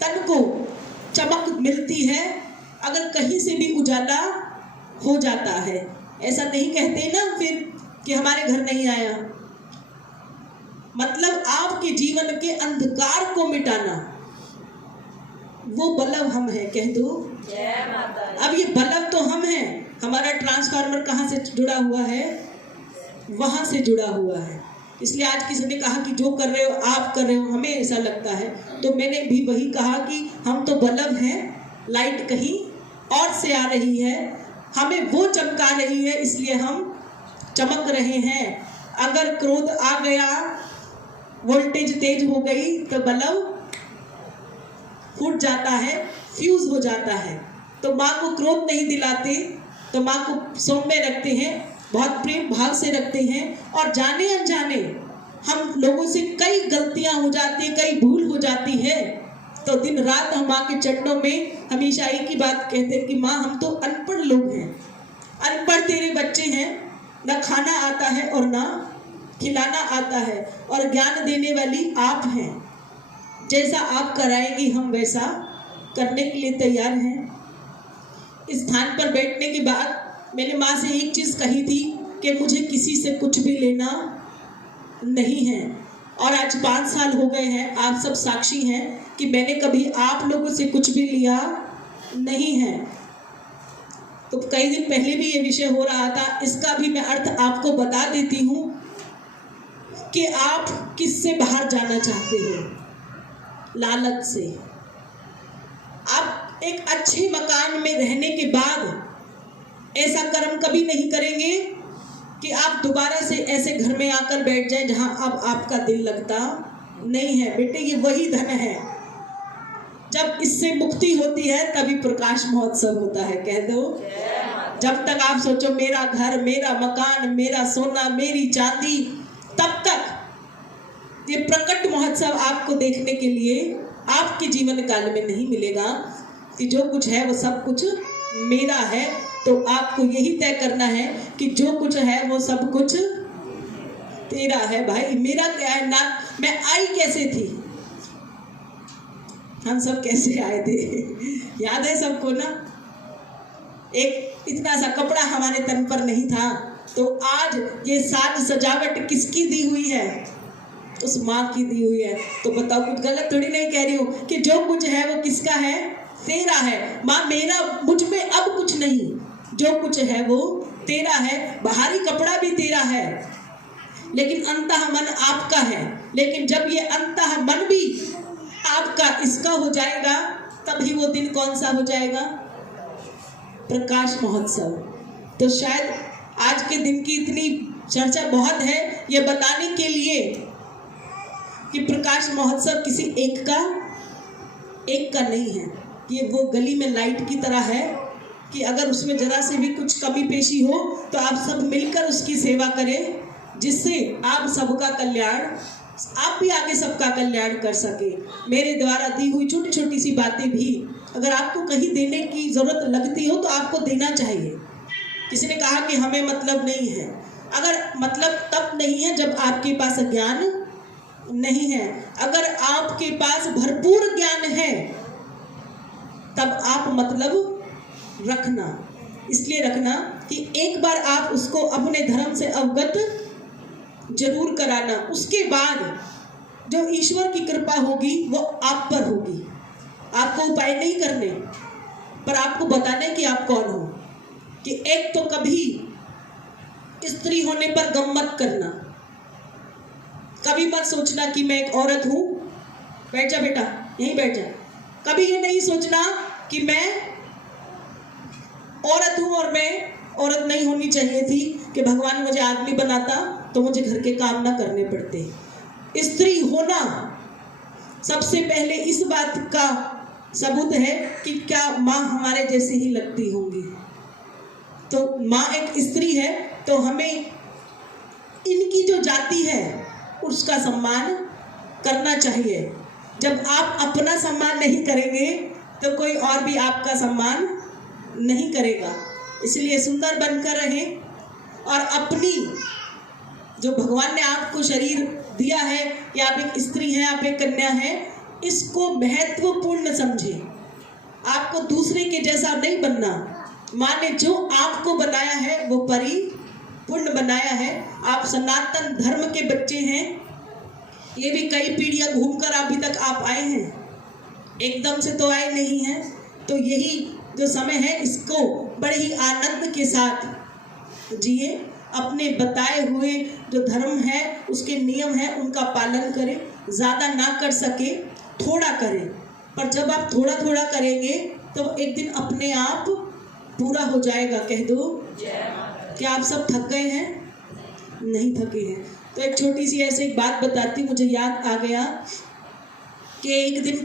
तन को चमक मिलती है अगर कहीं से भी उजाला हो जाता है। ऐसा नहीं कहते ना फिर कि हमारे घर नहीं आया, मतलब आपके जीवन के अंधकार को मिटाना, वो बल्ब हम हैं। कह दो जय माता। अब ये बल्ब तो हम हैं, हमारा ट्रांसफार्मर कहाँ से जुड़ा हुआ है? वहां से जुड़ा हुआ है। इसलिए आज किसी ने कहा कि जो कर रहे हो आप कर रहे हो, हमें ऐसा लगता है, तो मैंने भी वही कहा कि हम तो बल्ब हैं, लाइट कहीं और से आ रही है, हमें वो चमका रही है, इसलिए हम चमक रहे हैं। अगर क्रोध आ गया, वोल्टेज तेज हो गई, तो बल्ब फूट जाता है, फ्यूज हो जाता है। तो माँ को क्रोध नहीं दिलाते, तो माँ को सौम्य रखते हैं, बहुत प्रेम भाव से रखते हैं। और जाने अनजाने हम लोगों से कई गलतियां हो जाती है, कई भूल हो जाती है, तो दिन रात हम माँ के चरणों में हमेशा एक ही बात कहते हैं कि माँ हम तो अनपढ़ लोग हैं, अनपढ़ तेरे बच्चे हैं, ना खाना आता है और ना खिलाना आता है, और ज्ञान देने वाली आप हैं, जैसा आप कराएंगी हम वैसा करने के लिए तैयार हैं। इस स्थान पर बैठने के बाद मैंने माँ से एक चीज़ कही थी कि मुझे किसी से कुछ भी लेना नहीं है, और आज 5 साल हो गए हैं, आप सब साक्षी हैं कि मैंने कभी आप लोगों से कुछ भी लिया नहीं है। तो कई दिन पहले भी ये विषय हो रहा था, इसका भी मैं अर्थ आपको बता देती हूँ कि आप किससे बाहर जाना चाहते हो? लालच से। आप एक अच्छे मकान में रहने के बाद ऐसा कर्म कभी नहीं करेंगे कि आप दोबारा से ऐसे घर में आकर बैठ जाएं जहां अब आपका दिल लगता नहीं है। बेटे ये वही धन है, जब इससे मुक्ति होती है तभी प्रकाश महोत्सव होता है। कह दो जब तक आप सोचो मेरा घर, मेरा मकान, मेरा सोना, मेरी चांदी, तब तक ये प्रकट महोत्सव आपको देखने के लिए आपके जीवन काल में नहीं मिलेगा कि जो कुछ है वो सब कुछ मेरा है। तो आपको यही तय करना है कि जो कुछ है वो सब कुछ तेरा है। भाई मेरा क्या है ना, मैं आई कैसे थी, हम सब कैसे आए थे याद है सबको ना? एक इतना सा कपड़ा हमारे तन पर नहीं था, तो आज ये साज सजावट किसकी दी हुई है? उस माँ की दी हुई है। तो बताओ, कुछ गलत थोड़ी नहीं कह रही हूँ कि जो कुछ है वो किसका है? तेरा है। माँ मेरा, मुझ में अब कुछ नहीं, जो कुछ है वो तेरा है। बाहरी कपड़ा भी तेरा है, लेकिन अंतः मन आपका है। लेकिन जब ये अंतः मन भी आपका इसका हो जाएगा, तभी वो दिन कौन सा हो जाएगा? प्रकाश महोत्सव। तो शायद आज के दिन की इतनी चर्चा बहुत है ये बताने के लिए कि प्रकाश महोत्सव किसी एक का नहीं है। ये वो गली में लाइट की तरह है कि अगर उसमें जरा से भी कुछ कमी पेशी हो तो आप सब मिलकर उसकी सेवा करें, जिससे आप सबका कल्याण, आप भी आगे सबका कल्याण कर सके। मेरे द्वारा दी हुई छोटी छोटी सी बातें भी अगर आपको कहीं देने की जरूरत लगती हो तो आपको देना चाहिए। किसी ने कहा कि हमें मतलब नहीं है, अगर मतलब तब नहीं है जब आपके पास ज्ञान नहीं है। अगर आपके पास भरपूर ज्ञान है तब आप मतलब रखना, इसलिए रखना कि एक बार आप उसको अपने धर्म से अवगत जरूर कराना। उसके बाद जो ईश्वर की कृपा होगी वो आप पर होगी। आपको उपाय नहीं करने, पर आपको बताना है कि आप कौन हो। कि एक तो कभी स्त्री होने पर गम मत करना, कभी मत सोचना कि मैं एक औरत हूँ। बैठ जा बेटा, यहीं बैठ जा। कभी ये नहीं सोचना कि मैं औरत हूँ और मैं औरत नहीं होनी चाहिए थी, कि भगवान मुझे आदमी बनाता तो मुझे घर के काम ना करने पड़ते। स्त्री होना सबसे पहले इस बात का सबूत है कि क्या माँ हमारे जैसे ही लगती होंगी। तो माँ एक स्त्री है, तो हमें इनकी जो जाति है उसका सम्मान करना चाहिए। जब आप अपना सम्मान नहीं करेंगे तो कोई और भी आपका सम्मान नहीं करेगा। इसलिए सुंदर बनकर रहें, और अपनी जो भगवान ने आपको शरीर दिया है कि आप एक स्त्री हैं, आप एक कन्या हैं, इसको महत्वपूर्ण समझे। आपको दूसरे के जैसा नहीं बनना। माँ ने जो आपको बनाया है वो परिपूर्ण बनाया है। आप सनातन धर्म के बच्चे हैं। ये भी कई पीढ़ियां घूमकर अभी तक आप आए हैं, एकदम से तो आए नहीं हैं। तो यही जो समय है इसको बड़े ही आनंद के साथ जिए। अपने बताए हुए जो धर्म है, उसके नियम है, उनका पालन करें। ज़्यादा ना कर सके थोड़ा करें, पर जब आप थोड़ा थोड़ा करेंगे तो एक दिन अपने आप पूरा हो जाएगा। कह दो क्या आप सब थक गए हैं? नहीं थके हैं। तो एक छोटी सी ऐसे एक बात बताती, मुझे याद आ गया कि एक दिन